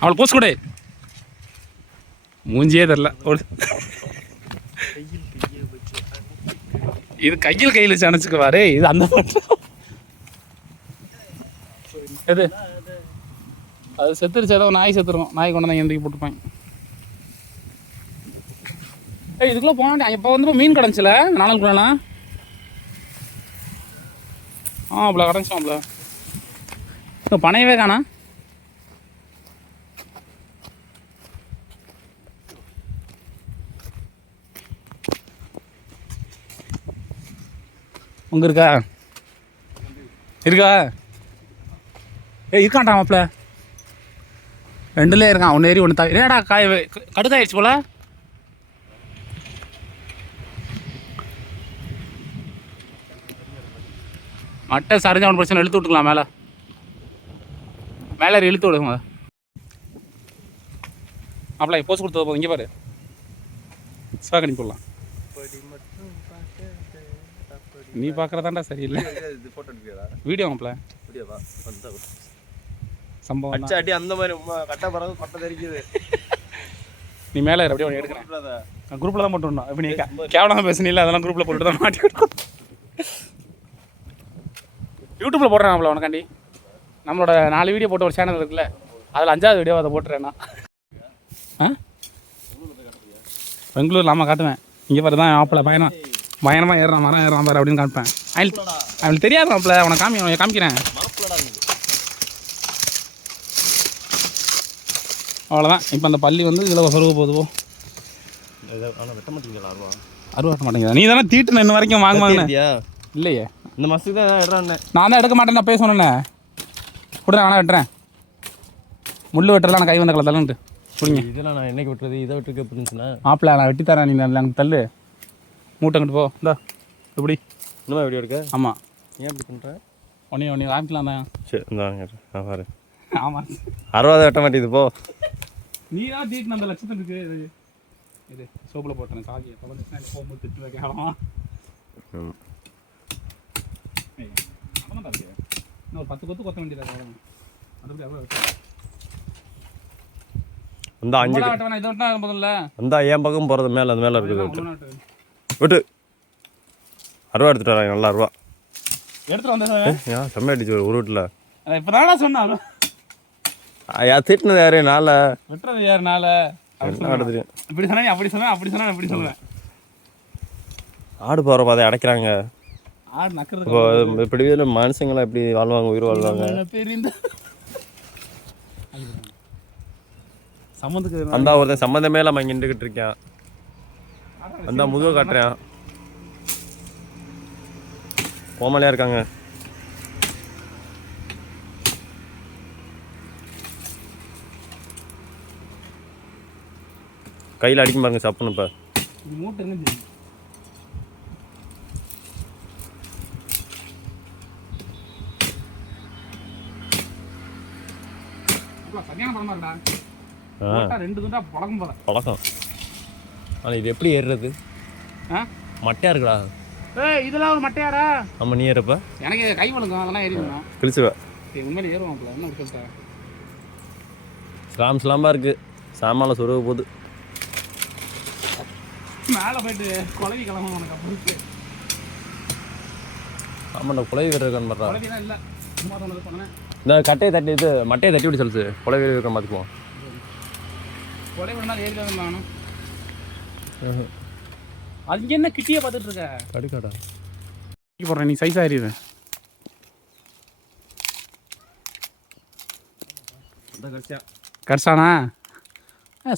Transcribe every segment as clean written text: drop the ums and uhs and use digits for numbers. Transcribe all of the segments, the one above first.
அவளை போஸ்ட் கொடு. மூஞ்சியே தெரில. இது கையில் வச்சு அணைச்சிக்குவாரு. இது அந்த பாட்டு. எது அது செத்துருச்சு. ஏதோ நாய் செத்துரும். நாய் கொண்டு தான் எந்திரிக்கி போட்டுப்பாங்க. இதுக்குள்ளே போனா இப்போ வந்து மீன் கிடந்துச்சுல நாளுக்குள்ளா. அவ்வளோ கிடந்துச்சோம்ல. இப்போ பனையவே காணா. உங்க இருக்கா இருக்கான்டா மாப்பிள்ள. ரெண்டுலேயே இருக்கான். ஒன்று ஏறி ஒன்று தா. என்னடா காய் கடுக்காயிடுச்சு போல. மட்டை சரிஞ்சா ஒன்று பிரச்சனை. இழுத்து விட்டுக்கலாம். மேலே இழுத்து விடுங்க. மாப்பிள்ள போஸ்ட் கொடுத்து போதும். இங்கே பாரு சாக்கடி போடலாம். நீ பார்க்குறதாண்டா சரியில்லை. வீடியோ மாப்பிள்ள சம்பவம் அடி அந்த மாதிரி கட்ட பறந்து பட்டை தெரிக்குது. நீ மேலே அப்படியே ஒன்று எடுக்கிறேன். நான் குரூப்பில் தான் போட்டு விடணும். இப்போ நீ கேவலம் பேசுனில்ல, அதெல்லாம் குரூப்பில் போட்டு தான் மாட்டி விட்டுருக்கோம். யூடியூப்பில் போடுறேன் மாப்பிள்ள உனக்காண்டி. நம்மளோட 4 வீடியோ போட்ட ஒரு சேனல் இருக்குல்ல, அதில் 5வது வீடியோ அதை போட்டுறேன்னா. பெங்களூரில் ஆமாம் காட்டுவேன். இங்கே பாரு தான் மாப்பிள்ள பயணமாக ஏறான் மரம் ஏறான் பாரு அப்படின்னு காமிப்பேன். அவளுக்கு தெரியாது மாப்பிள்ள. உனக்கு காமிக்கிறேன். அவ்வளோதான். இப்போ அந்த பள்ளி வந்து இதில் சொருக போதுவோ. வெட்ட மாட்டீங்களா? அருவா வெட்ட மாட்டேங்குதா? நீ தானே தீட்டுன இன்ன வரைக்கும் வாங்குவாங்க இல்லையே. இந்த மாதத்துக்கு தான் எடுறான். நான் தான் எடுக்க மாட்டேன். போய் சொன்னேன்னே கூட வேணா வெட்டுறேன். முள் வெட்டுறலாம் நான் கை வந்த கலத்தலன்ட்டு பிடிங்க. இதெல்லாம் நான் என்னைக்கு வெட்டுறது? இதை வெட்டுருக்கு எப்படி இருந்துச்சுன்னா மாப்பிள்ள நான் வெட்டி தரேன். நீ எனக்கு தள்ளு. மூட்டை கிட்டு போ. இந்தா இப்படி இன்னும் எப்படி எடுக்க? ஆமாம். ஏன் இப்படி பண்ணுறேன்? ஒன்றே காமிக்கலாம் தான். சரி இந்தாங்க பாரு. ஆமாம் 60 வெட்ட மாட்டேது போ. நீ தான் தீட்டு அந்த லட்சத்துக்கு இது சோப்பில் போட்டேன். சாகியை போகும்போது திட்டு வைக்கலாம். இன்னும் ஒரு 10 கொத்து கொத்த வேண்டியதாக. அந்த 5 இதை விட்டா முதல்ல அந்த என் பக்கம் போகிறது மேலே அது மேலே இருக்குது. விட்டு 60 எடுத்துட்டு வராங்க. நல்லா 60 எடுத்துட்டு வந்தேன். ஏன் செம்ம அடிச்சு ஒரு வீட்டில். இப்போ தானே சொன்னாலும் திட்டினது யாரு? நாளை வெட்டுறது யாரு? நாளை இப்படி சொன்னா அப்படி சொன்னேன். அப்படி சொன்னா அப்படி சொல்லுவேன். ஆடு போகிற பாதை அடைக்கிறாங்க. ஆடு நக்கிறது. இப்போ இப்படி மனுஷங்களாம் எப்படி வாழ்வாங்க? உயிர் வாழ்வாங்க. அந்த ஒருத்தன் சம்மந்தமே இல்லாமல் இங்கே நின்றுக்கிட்டு இருக்கேன். அந்த முதுக காட்டுறேன். கோமலையாக இருக்காங்க. கையில் அடிக்க பாருங்க சப்புன்னு. இப்போ மூட்டை பழக்கம். ஆனால் இது எப்படி ஏறுறது? மட்டையா இருக்குடா. இதெல்லாம் ஒரு மட்டையாரா? ஆமாம். நீ ஏறப்ப எனக்கு கை வழுக்கும். அதெல்லாம் ஏறிடுவேன். கிழிச்சுவேன். உண்மையில ஏறுவான். என்ன சொல்லிட்டேன்? ஸ்லாம்பாக இருக்குது. சாமானில் சொருக போகுது. மேலே போயிட்டு குழவி கிளம்ப உனக்கு அப்படி. ஆமாண்டா குழவி வீரர் இருக்கான்னு பண்ணுறா. குழவிதான் இல்லை, சும்மா சொன்னது பண்ணேன். இந்த கட்டையை தட்டி இது மட்டையை தட்டி விட்டு சொல்லுது. குழவி வீரர் இருக்க பார்த்துக்குவோம். குழவி விடனால ஏறி தான் இருந்தாலும் அது என்ன கிட்டியே பார்த்துட்டு இருக்க? கடிக்காடா போடுறேன். நீ சைஸாக ஏறிடு. கடிச்சானா?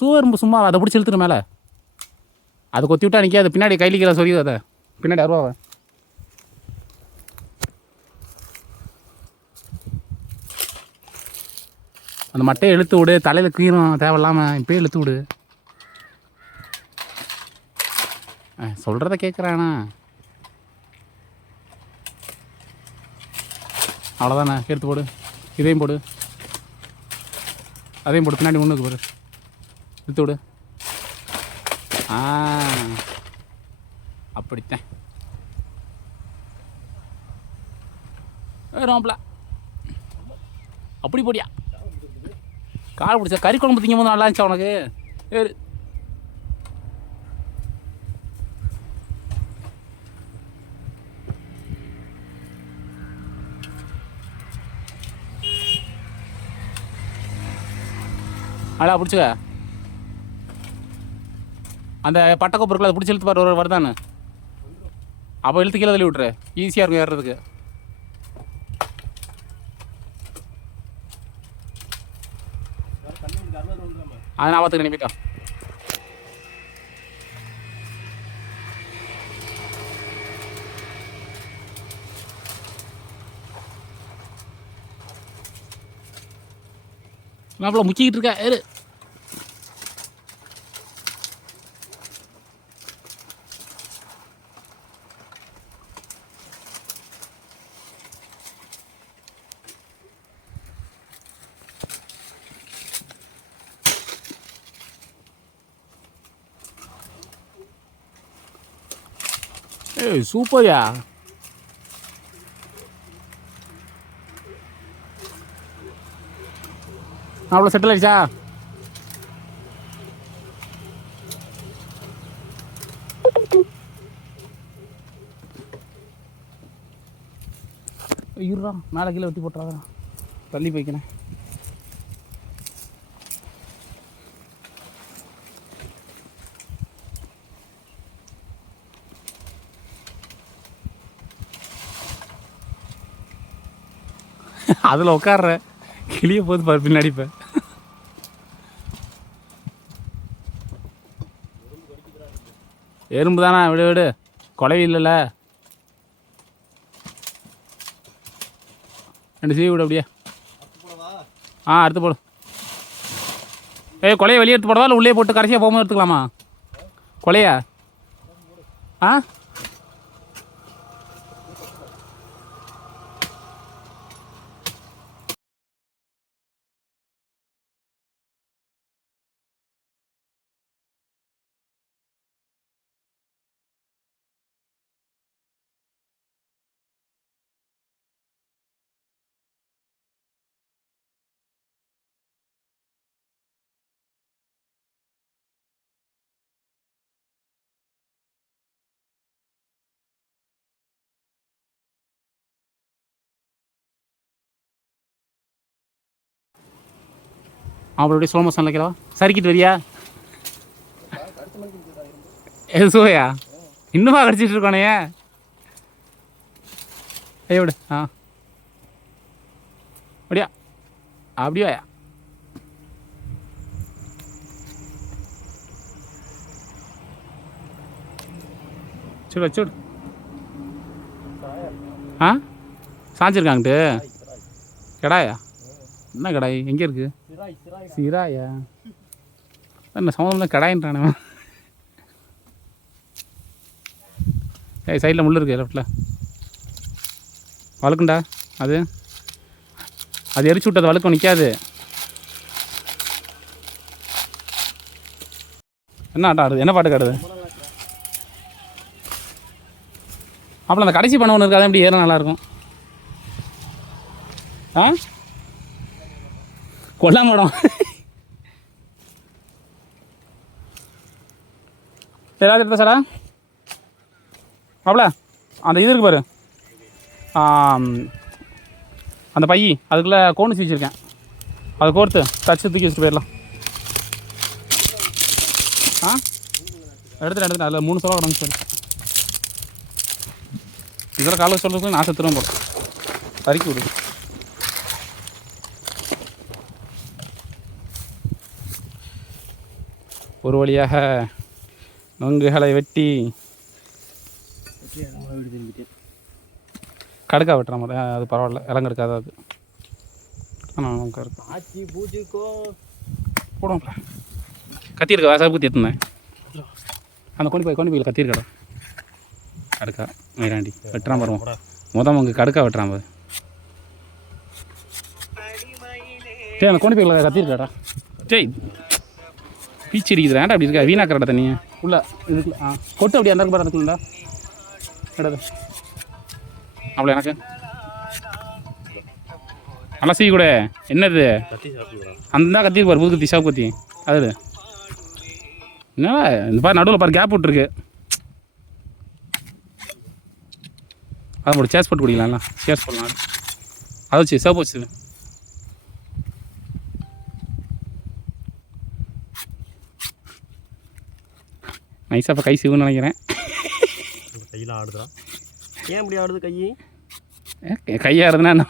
சூவரும்பு சும்மா அதை பிடிச்சி இழுத்துரு மேலே. அதை கொத்தி விட்டா நிற்காது. பின்னாடி கைலிக்கலாம் சொல்லி அதை பின்னாடி அருவாவை. அந்த மட்டையை இழுத்து விடு. தலையில் கீரும் தேவையில்லாமல் இப்போயே இழுத்து விடு. சொல்கிறத கேட்குறானா? அவ்வளோதானே. எடுத்து போடு. இதையும் போடு. அதையும் போடு. பின்னாடி ஒன்றுக்கு போடு. இழுத்து விடு. அப்படித்தான் ரோம்ப்ல அப்படி போடியா. கால் பிடிச்சா கறி குழம்பு திங்கும் போது நல்லா இருந்துச்சா உனக்கு? ஏறு. அடா பிடிச்சிக்க. அந்த பட்டக்கோப்பு இருக்குல்ல, அதை பிடிச்சி இழுத்து பாரு வருதானு. அப்போ இழுத்து கீழே தள்ளி விட்ரு, ஈஸியாக இருக்கும் ஏறுறதுக்கு. அதை நான் பார்த்துக்க நினைப்பிட்டோம். மாப்பிள்ள முக்கிக்கிட்டு இருக்கா ஏறு. ஏய் சூப்பர்யா. அவ்வளோ செட்டில் ஆயிடுச்சா? இருடா, மேலே கீழே வெட்டி போட்டுறாங்க, தள்ளி போய்க்கிறேன். அதில் உட்கார்ற கிளிய போது பாரு பின்னாடி. இப்போ எறும்பு தானே, விடு விடு, குழவி இல்லைல்ல. 2 சீவி விடு அப்படியே. அடுத்து போடு. கொலையை வெளியே எடுத்து போடவா இல்லை உள்ளே போட்டு கடைசியாக போகும்போது எடுத்துக்கலாமா கொலையா? அவளுடைய ஸ்லோ மோஷன் வைக்கிறவா சரிக்கிட்டு வரியா? எது சோயா இன்னுமா கடிச்சிட்டு இருக்கானே? விடு. அப்படியா? அப்படியா? சரி வச்சு விடு. சாஞ்சிருக்காங்கட்டு கடாயா? என்ன கடாய்? எங்கே இருக்கு? சிராயா? என்ன சம்மந்தம் கடாயின்றானே. சைடில் முள் இருக்கு லெஃப்டில், வழுக்குண்டா. அது எரிச்சு விட்டது வழுக்கம் நிற்காது. என்ன ஆட்டம் ஆடுது? என்ன பாட்டு காடுது? அப்புறம் அந்த கடைசி பண்ண ஒன்று இருக்காது, எப்படி ஏற நல்லாயிருக்கும். கொல்லாமடம் ஏதாவது எடுத்த சாரா மாப்பிள, அந்த இது இருக்கு பாரு, அந்த பை அதுக்குள்ளே கோணு வச்சுருக்கேன், அதை கோர்த்து தச்சு தூக்கி வச்சுட்டு போயிடலாம். எடுத்துட்டேன் அதில் 3 சொல்ல கிடந்து சார். இதில் காலை சொல்லுறதுக்கு நான் செத்துருவேன் போல, தறிக்கி விடுது. ஒரு வழியாக நொங்குகளை வெட்டி கடுக்கா வெட்டுற மாதிரி. அது பரவாயில்ல, இளம் கடுக்காது அது. போடுவோம். கத்தி இருக்கா? சார் குத்தி எடுத்துனேன். அந்த கொண்டு போய் கத்தி இருக்கடா. கடுக்கா வேறாண்டி வெட்டுறான் வருவோம். உங்க கடுக்கா வெட்டுறான் பாரு. அந்த கொண்டு போய் கத்தி இருக்காடா. டேய் பீச்சு அடிக்குதுடா. ஏன்டா அப்படி இருக்கா? வீணாக்கிறடா தண்ணியை உள்ள இதுக்குள்ள. கொட்டு அப்படி அந்த பாரு, அதுக்குள்ளா கிடையாது. அவ்வளோ எனக்கு நல்லா சீ கூட என்னது கத்தி சாப்பிடுறா அந்த கத்தி பாரு புது கத்தி ஷாப் கத்தி அது என்ன இந்த பாரு நடுவில் பாரு கேப் விட்டுருக்கு அதை போட்டு சேஸ் போட்டு குடிக்கலாம்ல சேஸ் பண்ணலாம் அதை வச்சு சோப்பு வச்சு நைஸாக இப்போ கை சிவுன்னு நினைக்கிறேன் கையில் ஆடுதா ஏன் இப்படி ஆடுது கையாடுதுன்னா என்ன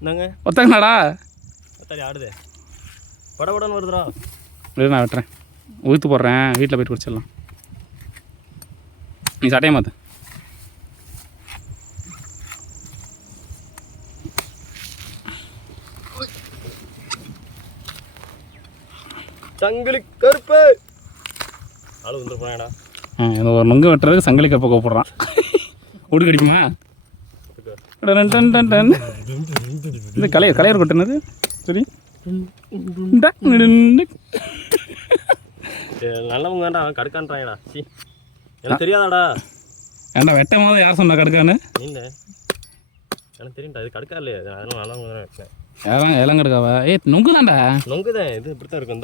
என்னங்க ஒத்தங்கடா ஒத்தாடி ஆடுதே படபடன்னு வருதுடா நான் வெட்டுறேன் ஊற்று போடுறேன் வீட்டில் போய்ட்டு குடிச்சிடலாம் நீ சட்டையை மாற்று சங்கிலி கருப்பு ஆளு வந்துட்டு போனாடா இந்த ஒரு நொங்கு வெட்டுறதுக்கு சங்கிலி கருப்பை கூப்பிட்றான் ஓடி கடிக்குமா இந்த கலையர் கொட்டினது சரி நல்லவங்க வேண்டாம் கடுக்கான்றாங்கடா சி எனக்கு தெரியாதாடா ஏன்டா வெட்டும் போது யார் சொன்னா கடுக்கான்னு நீங்க எனக்கு தெரியும்டா இது கடுக்கா இல்லையா அதனால நல்லவங்க தான் வைப்பேன் இளம் கடுக்காவா நொங்கு தான்டா நொங்கு தான் இது இப்படி தான் இருக்கும்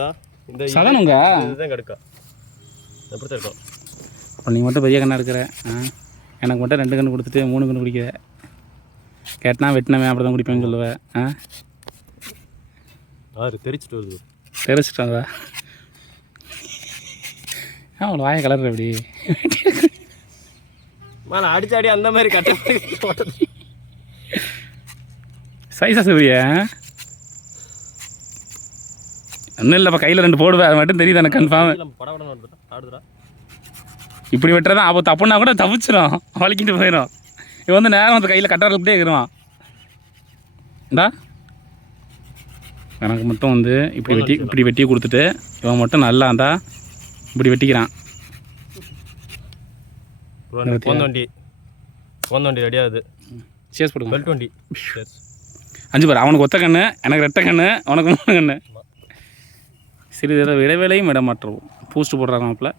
இந்த சதா நொங்க இதுதான் கடுக்கா எப்படி தான் இருக்கும் அப்போ நீ மட்டும் பெரிய கண்ணா இருக்கிற எனக்கு மட்டும் 2 கன்று கொடுத்துட்டு 3 கன்று குடிக்கிற கேட்டனா வெட்டினவன் அப்படி தான் குடிப்பேன்னு சொல்லுவேன் தெரிச்சிட்டு வருது தெரிச்சிட்டாங்க அவங்கள வாயை கலர் எப்படி நான் அடிச்சாடி அந்த மாதிரி கட்ட சைஸா சிவரியா ஒன்றும் இல்லைப்பா கையில் 2 போடுவேன் அது மட்டும் தெரியுது எனக்கு கன்ஃபார்ம் படம் ஆடுதுடா இப்படி வெட்டுறதான் அப்போ தப்புன்னா கூட தப்பிச்சிடும் வலிக்கிட்டு போயிடும் இவன் வந்து நேரம் வந்து கையில் கட்டாரக்கிட்டே இருக்கிறான் இந்தா எனக்கு மட்டும் வந்து இப்படி வெட்டி கொடுத்துட்டு இவன் மட்டும் நல்லா இருந்தா இப்படி வெட்டிக்கிறான் போந்தோண்டி ரெடியாகுது சேஸ் போடுங்க பெல்ட் வண்டி 5 பேர் அவனுக்கு ஒத்த கண்ணு எனக்கு 2 கண்ணு உனக்கு 3 கண்ணு சிறிது இடைவேளையும் இடமாற்றுவோம் பூஸ்ட் போடுறாங்க மாப்பிள்ள